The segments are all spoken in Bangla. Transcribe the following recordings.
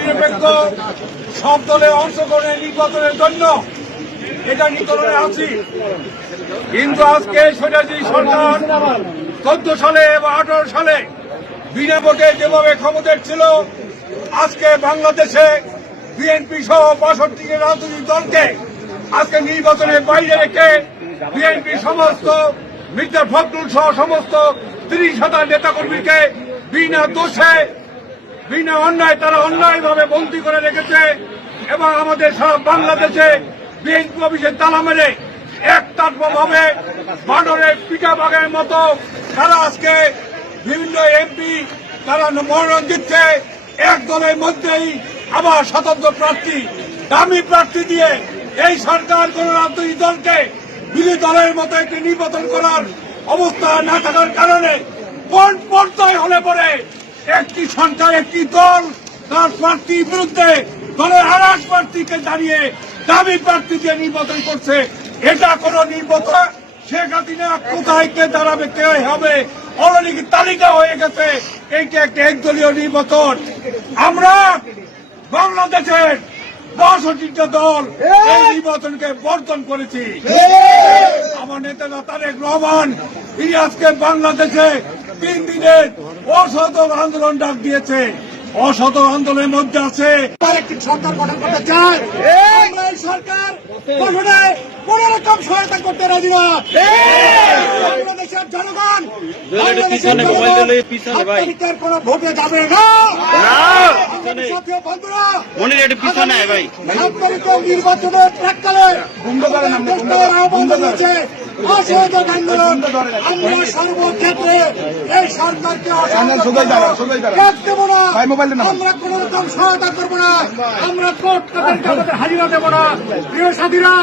নিরপেক্ষ সব দলে অংশগ্রহণের নির্বাচনের জন্য এটা নির্ধারণে আছি। কিন্তু আজকে সোজাজি সরকার চোদ্দ সালে এবং আঠারো সালে বিনা ভোটে যেভাবে ক্ষমতায় ছিল, আজকে বাংলাদেশে বিএনপি সহ বাষট্টি রাজনৈতিক দলকে আজকে নির্বাচনের বাইরে রেখে বিএনপি সমস্ত মির্জা ফখরুল সহ সমস্ত তিরিশ হাজার নেতাকর্মীকে বিনা দোষে বিনা অন্যায় তারা অন্যায়ভাবে বন্দী করে রেখেছে এবং আমাদের সারা বাংলাদেশে বিএনপি অফিসের তালা মেরে একতরফাভাবে বানরের পিঠা বাগের মতো তারা আজকে বিভিন্ন এমপি তারা মনোনয়ন দিচ্ছে। এক দলের মধ্যেই আবার স্বতন্ত্র প্রার্থী, দামি প্রার্থী দিয়ে এই সরকার কোন রাজনৈতিক দলকে বিরোধী দলের মতো একটি নির্বাচন করার অবস্থা না থাকার কারণে কোন পর্যায়ে হলে পরে একটি সরকার, একটি দল, তার প্রার্থীর বিরুদ্ধে দলের আরাস প্রার্থীকে দাঁড়িয়ে দাবি প্রার্থী দিয়ে নির্বাচন করছে। এটা কোন নির্বাচন। শেখ হাসিনা কোথায় কে দাঁড়াবে, কে হবে অলরেডি তালিকা হয়ে গেছে। এইটা একটা একদলীয় নির্বাচন। আমরা বাংলাদেশের বাষট্টিটা দল এই নির্বাচনকে বর্জন করেছি। আমার নেতা তারেক রহমান তিনি আজকে বাংলাদেশে তিন দিনের অসাধারণ আন্দোলন ডাক দিয়েছে। অসত আন্দোলনের মধ্যে আছে। একটি সরকার গঠন করতে চায়। এই! সরকার গঠনে কোন রকম সহায়তা করতে রাজি না। বাংলাদেশের জনগণ বাংলাদেশের কোন ভোটে যাবে না। নির্বাচনের প্রাককালে আহ্বান জানিয়েছে আন্দোলন আমরা সর্বক্ষেত্রে এই সরকারকে আমরা কোন রকম সহায়তা করব না আমরা কোর্ট হাজিরা দেবো না প্রিয় সাথীরা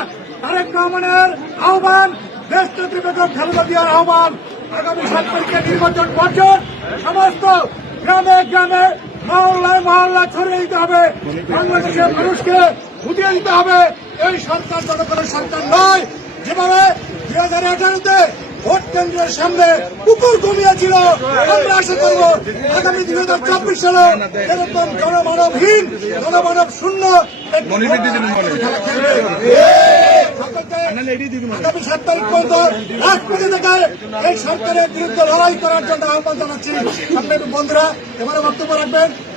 তারেক রহমানের আহ্বান দেশ নেত্রী বেগম খালেদা আহ্বান আগামী সাত তারিখে নির্বাচন বর্জন সমস্ত গ্রামে গ্রামে মহল্লায় মহল্লা ছড়িয়ে দিতে হবে বাংলাদেশের মানুষকে বুঝিয়ে দিতে হবে। এই সরকার জনগণের সরকার নয়। যেভাবে দুই হাজার আঠারোতে ভোট কেন্দ্রের সামনে কুকুর ঘুমিয়েছিল। আমরা আশা করব আগামী দুই হাজার চব্বিশ সালে এরকম জনমানবহীন জনমানব শূন্য আগামী সাত তারিখ পর্যন্ত রাজপথে থেকে এই সরকারের বিরুদ্ধে লড়াই করার জন্য আহ্বান জানাচ্ছি। আপনার বন্ধুরা এবারে বক্তব্য রাখবেন।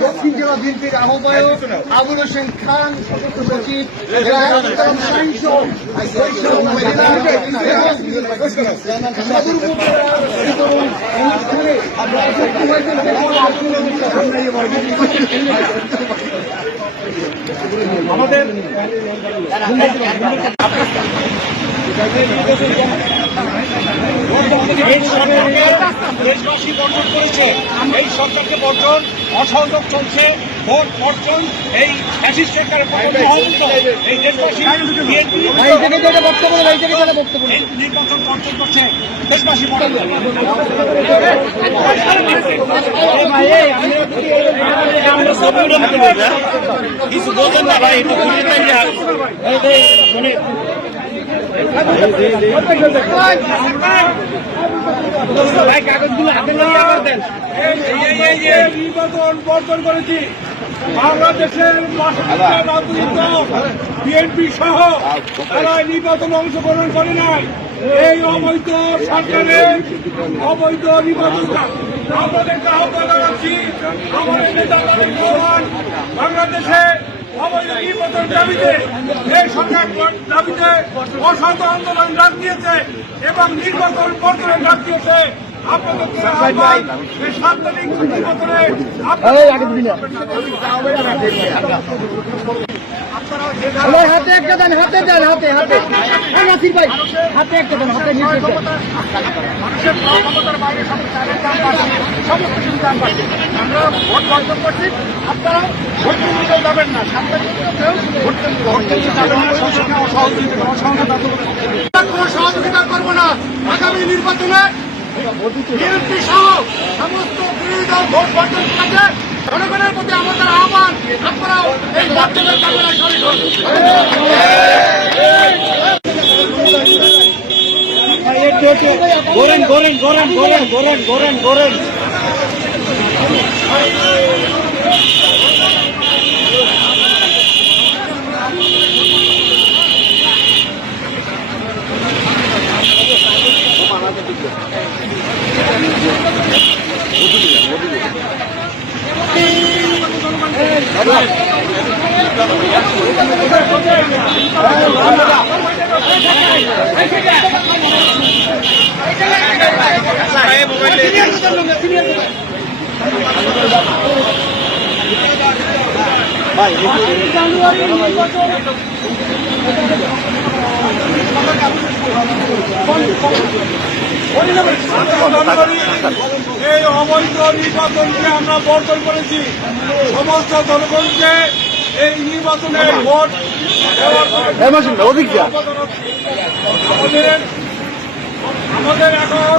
দক্ষিণ জেলা বিএনপির আহ্বায়ক আবুল হোসেন খান সদস্য সচিব দেশবাসী বর্জন করেছে। এই সরকারকে বর্জন অসহযোগ চলছে ভোট বর্জন এই ফ্যাসিস্ট সরকারের এই দেশবাসী এই নির্বাচন বর্জন করছে দেশবাসী কিছু বলবেন না ভাই একটু যান ভাই কাগজগুলো হাতে নিয়ে আবার দেন বর্জন করেছি বাংলাদেশের রাজনৈতিক দল বিএনপি সহ তারা নির্বাচনে অংশগ্রহণ করে নাই। এই অবৈধ সরকারের অবৈধ নির্বাচন আপনাদেরকে আহ্বান জানাচ্ছি আমাদের নেতা বাংলাদেশে অবৈধ নির্বাচন দাবিতে এই সরকার দাবিতে অসাধু আন্দোলন ডাক দিয়েছে এবং নির্বাচন বর্জনের ডাক দিয়েছে। হাতে একটা দেন, হাতে দেন, হাতে হাতে। নাসির ভাই, হাতে একটা দেন, হাতে আমরা ভোট করছি, আপনারা ভোট যাবেন না। ভোট কেন্দ্রে ভোট যাবেন না। সহযোগিতা করব না। আগামী নির্বাচনে জনগণের প্রতি আমাদের আহ্বান, আপনারাও এই বর্জনের কামনায় শরীর গোরেন গোরেন গোরেন গোরেন গোরেন গোরেন গোরেন Thank you. এই অবৈধ নির্বাচনকে আমরা বর্জন করেছি সমস্ত জনগণকে এই নির্বাচনে ভোট আমাদের এখন